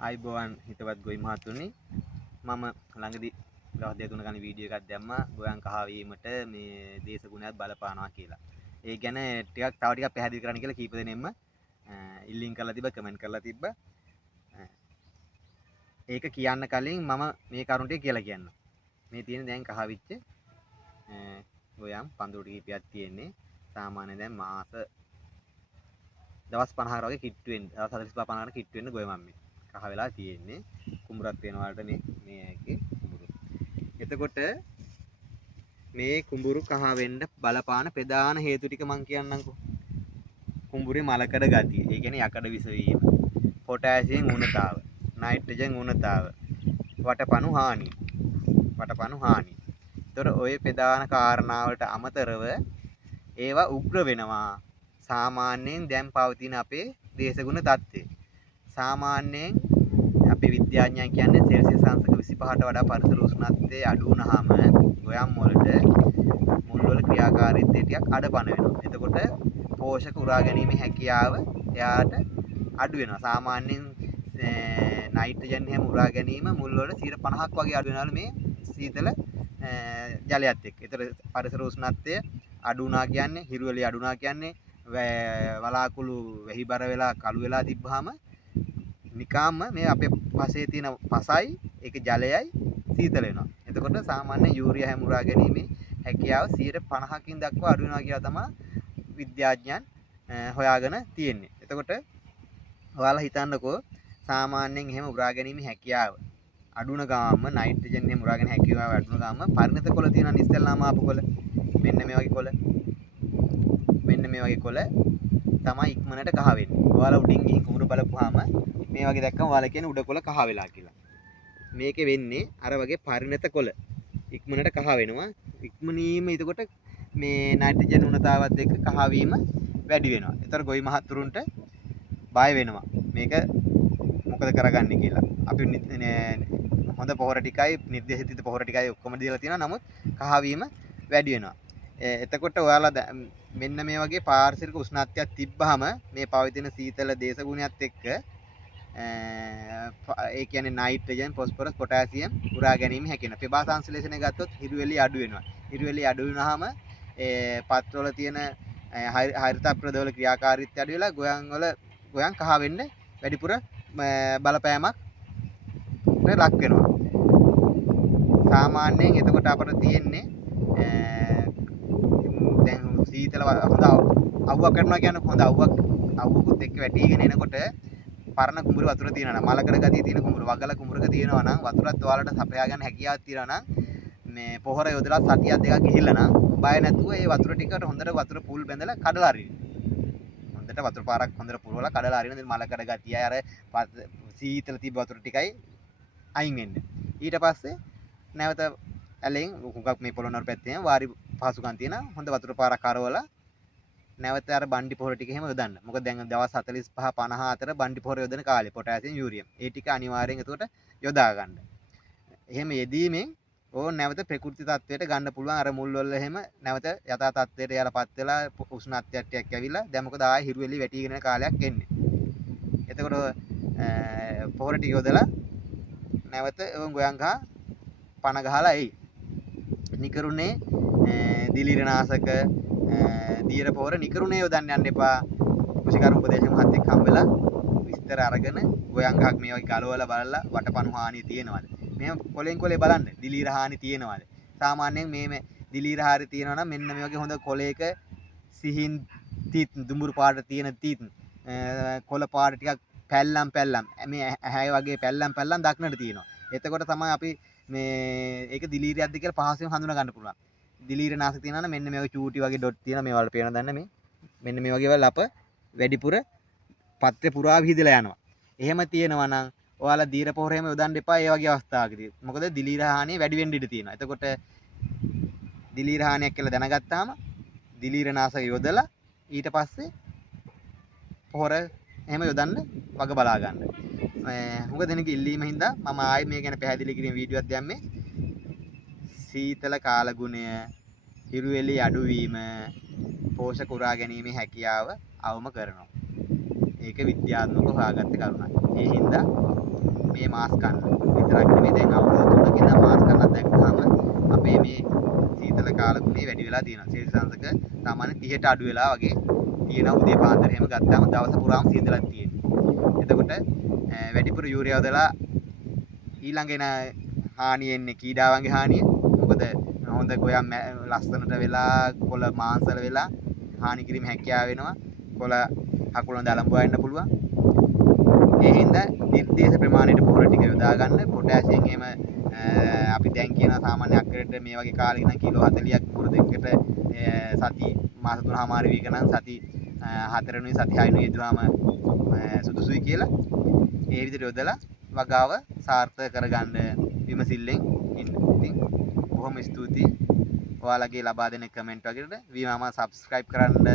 ආයිබෝවන් හිතවත් ගොවි මහතුනි මම ළඟදී දවස් දෙක තුනක වීඩියෝ එකක් දැම්මා ගොයන් කහ වීමට මේ දේශගුණයක් බලපානවා කියලා. ඒ ගැන ටිකක් තව ටිකක් පැහැදිලි කරන්න කියලා කීප දෙනෙක්ම ඉල්ලින් කරලා තිබ්බ කමෙන්ට් කරලා තිබ්බ. ඒක කියන්න කලින් මම මේ කරුණ ටික කියලා කියන්න. මේ තියෙන දැන් කහ විච්ච ගොයන් පඳුරු ටිකක් තියෙන්නේ. සාමාන්‍යයෙන් දැන් මාස දවස් 50කට වගේ කිට්ටු වෙන්න දවස් 45 50කට කිට්ටු වෙන්න ගොයමන් මේ කහ වෙලා තියෙන්නේ කුඹුරක් වෙනවාට මේකේ කුඹුරු. එතකොට මේ කුඹුරු කහ වෙන්න බලපාන ප්‍රධාන හේතු ටික මම කියන්නම්කෝ. කුඹුරේ මලකඩ ගතිය. ඒ කියන්නේ යකඩ විස වීම. පොටෑසියම් උණතාව, නයිට්‍රජන් උණතාව, වටපණු හානිය. ඒතර ওই ප්‍රධාන කාරණා වලට අමතරව ඒවා උග්‍ර වෙනවා. සාමාන්‍යයෙන් දැන් පවතින අපේ දේශගුණ තත්ත්වය. සාමාන්‍යයෙන් අපේ විද්‍යාඥයන් කියන්නේ සෙල්සියස් අංශක 25ට වඩා පරිසර උෂ්ණත්වය අඩු වුණාම ගොයම් වලට මුල් වල ක්‍රියාකාරීත්වය ටිකක් අඩපණ වෙනවා. එතකොට පෝෂක උරා ගැනීමේ හැකියාව එයාට අඩු වෙනවා. සාමාන්‍යයෙන් නයිට්‍රජන් හැම උරා ගැනීම මුල් වල 50ක් වගේ අඩු වෙනවලු මේ සීතල ජලයත් එක්ක. ඒතර පරිසර උෂ්ණත්වය අඩු වුණා කියන්නේ හිරුවලිය අඩු වුණා කියන්නේ වලාකුළු වෙහිබර වෙලා කළු වෙලා තිබ්බහම නිකාම්ම මේ අපේ පසේ තියෙන පසයි ඒක ජලයයි සීතල වෙනවා. එතකොට සාමාන්‍ය යූරියා හැම උරා ගැනීමේ හැකියාව 50%කින් දක්වා අඩු වෙනවා කියලා තමයි විද්‍යාඥයන් හොයාගෙන තියෙන්නේ. එතකොට ඔයාලා හිතන්නකෝ සාමාන්‍යයෙන් එහෙම උරා ගැනීමේ හැකියාව අඩුන ගාම නයිට්‍රජන් එහෙම උරා ගැනීමේ හැකියාව අඩුන ගාම පරිණත කොළ තියෙනවා ඉස්සෙල්ලාම ආපු කොළ. මෙන්න මේ වගේ කොළ තමයි ඉක්මනට කහ වෙන්නේ. ඔයාලා උඩින් ගිහින් කුඹුර බලපුවාම මේ වගේ දැක්කම ඔයාලා කියන්නේ උඩ කොළ කහ වෙලා කියලා. මේකේ වෙන්නේ අර වගේ පරිණත කොළ ඉක්මනට කහ වෙනවා. ඉක්මනීම එතකොට මේ නයිට්‍රජන් උණතාවත් එක්ක කහ වීම වැඩි වෙනවා. ඒතර ගොවි මහතුරුන්ට බය වෙනවා. මේක මොකද කරගන්නේ කියලා. අපි හොඳ පොහොර ටිකයි නිර්දේශිත පොහොර ටිකයි ඔක්කොම දීලා තියෙනවා. නමුත් කහ වීම වැඩි වෙනවා. එතකොට ඔයාලා මෙන්න මේ වගේ පාරිසරික උෂ්ණත්වයක් තිබ්බහම මේ පවතින සීතල දේශගුණයත් එක්ක ඒ කියන්නේ නයිට්‍රජන්, ෆොස්ෆරස්, පොටෑසියම් උරා ගැනීම හැකියි වෙනවා. ප්‍රභා සංශ්ලේෂණය ගත්තොත් හිරුවෙලි අඩු වෙනවා. හිරුවෙලි අඩු වුණාම පත්‍රවල තියෙන හරිත ප්‍රදවල ක්‍රියාකාරීත්වය අඩු වෙලා ගොයන් කහ වෙන්න වැඩිපුර බලපෑමක් ලක් වෙනවා. සාමාන්‍යයෙන් එතකොට අපිට තියෙන්නේ දැන් සීතල හොඳ අවුවක් කරනවා කියන්නේ හොඳ අවුවකුත් එක්ක වැටිගෙන එනකොට පරණ කුඹුර වතුර තියෙනවා නම් මලකඩ ගතිය තියෙන කුඹුර වගල කුඹුරක තියෙනවා නම් වතුරත් ඔයාලට සපයා ගන්න හැකියාවක් තියෙනවා නම් මේ පොහොර යොදලා සතියක් දෙකක් ගිහිල්ලා නම් බය නැතුව ඒ වතුර ටිකට හොඳට වතුර පූල් බැඳලා කඩලා අරින්න. හොඳට වතුර පාරක් හොඳට පුරවලා කඩලා අරින්න. මලකඩ ගතිය අර සීතල තිබ්බ වතුර ටිකයි අයින් වෙන්න. ඊට පස්සේ නැවත ඇලෙන් හුඟක් මේ පොළොන්නරු පැත්තේ වාරි පහසුකම් තියෙන හොඳ වතුර පාරක් කරවලා නැවත අර බණ්ඩි පොහොර ටික එහෙම යොදන්න. මොකද දැන් දවස් 45 50 අතර බණ්ඩි පොහොර යොදන කාලේ පොටෑසියම් යූරියම්. ඒ ටික අනිවාර්යෙන් එතකොට යොදා ගන්න. එහෙම යෙදීමෙන් ඕන නැවත ප්‍රකෘති තත්වයට ගන්න පුළුවන්. අර මුල් වල එහෙම නැවත යථා තත්වයට යලාපත් වෙලා උෂ්ණත්වයක් ටිකක් ඇවිල්ලා දැන් මොකද ආයෙ හිරුවෙලි වැටිගෙන යන කාලයක් එන්නේ. එතකොට පොහොර ටික යොදලා නැවත ගොයන් ගහ පණ ගහලා එයි. නිකරුණේ දිලීරනාශක දියර පොහොර නිකරුණේ යොදන්න යන්න එපා. කෘෂිකර්ම උපදේශක මහත්තයෙක් හම්බෙලා විස්තර අරගෙන ගොයන් ගහක් මේ වගේ ගලවලා බලලා වටපණු හානිය තියෙනවද? මේ කොලෙන් කොලේ බලන්න දිලීර හානි තියෙනවද? සාමාන්‍යයෙන් මේ දිලීර හානි තියෙනවා නම් මෙන්න මේ වගේ හොඳ කොලයක සිහින් තීත් දුඹුරු පාට තියෙන තීත් කොළ පාට ටිකක් පැල්ලම් මේ ඇහැ වගේ පැල්ලම් දක්නට තියෙනවා. එතකොට තමයි අපි මේ ඒක දිලීරයක්ද කියලා පහසුවෙන් හඳුනා ගන්න පුළුවන්. දිලීර නාශක තියෙනවා නම් මෙන්න මේ වගේ චූටි වගේ ඩොට් තියෙනවා. මේ වල පේන දන්න මේ මෙන්න මේ වගේ වල අප වැඩිපුර පත්‍රේ පුරා විහිදලා යනවා. එහෙම තියෙනවා නම් ඔයාලා දීර පොහොර එහෙම යොදන්න එපා ඒ වගේ අවස්ථාවකදී. මොකද දිලීර හානිය වැඩි වෙන්න ඉඩ තියෙනවා. එතකොට දිලීර හානියක් කියලා දැනගත්තාම දිලීර නාශක යොදලා ඊට පස්සේ පොහොර එහෙම යොදන්න වග බලා ගන්න. හුඟ දෙනෙක් ඉල්ලීම හින්දා මම ආයෙ මේ ගැන පැහැදිලි කිරීම වීඩියෝවක් දැම්මේ. සීතල කාලගුණය, හිරුවෙලි අඩුවීම, පෝෂක උරා ගැනීමේ හැකියාව අවම කරනවා. ඒක විද්‍යාත්මකව හොයාගත්ත කරුණක්. ඒ හින්දා මේ මාස් කන්න. විතරක් නෙමෙයි දැන් අවුරුදු 3කින් මාස් කන්නත් දැක්කම අපේ මේ සීතල කාලගුණේ වැඩි වෙලා තියෙනවා. සෙල්සියස් එක සාමාන්‍ය 30ට අඩු වෙලා වගේ තියෙනවා. උදේ පාන්දර එහෙම ගත්තාම දවස පුරාම සීතලක් තියෙනවා. එතකොට වැඩිපුර යූරියා දාලා ඊළඟ එන හානිය එන්නේ කීඩාවන්ගේ හානිය. මොකද හොඳ ගොයම් ලස්සනට වෙලා කොළ මාංශල වෙලා හානි කිරීම හැකියාව වෙනවා. කොළ හකුලන දලඹුවා වෙන්න පුළුවන්. ඒ හින්දා නිර්දේශ ප්‍රමාණයට පොහොර ටික යොදා ගන්න. පොටෑසියම් එහෙම අපි දැන් කියන සාමාන්‍ය අක්කරට මේ වගේ කාලෙක නම් කිලෝ 40ක් පොහොර දෙකකට සති මාස 3මාර වීක නම් සති 4 වෙනි සති 6 වෙනි යෙදුවාම සුදුසුයි කියලා ඒ විදිහට යොදලා වගාව සාර්ථක කරගන්න විමසිල්ලෙන් ඉන්න. ඉතින් බොහොම ස්තුතියි. ඔයාලගේ ලබා දෙන කමෙන්ට් වගේට වීමාම සබ්ස්ක්‍රයිබ් කරන්න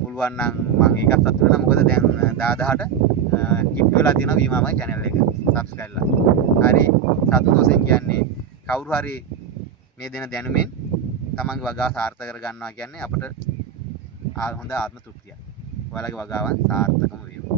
පුළුවන් නම් මම ඒකත් සතුටු වෙනවා. මොකද දැන් 10000ට කිට්ටු වෙලා තියෙනවා වීමාමයි channel එක සබ්ස්ක්‍රයිබ්ලා. හරි සතුටුසෙන් කියන්නේ කවුරු හරි මේ දෙන දැනුමෙන් තමන්ගේ වගාව සාර්ථක කරගන්නවා කියන්නේ අපිට හොඳ ආත්ම තෘප්තියක්. ඔයාලගේ වගාවන් සාර්ථකම වේවා.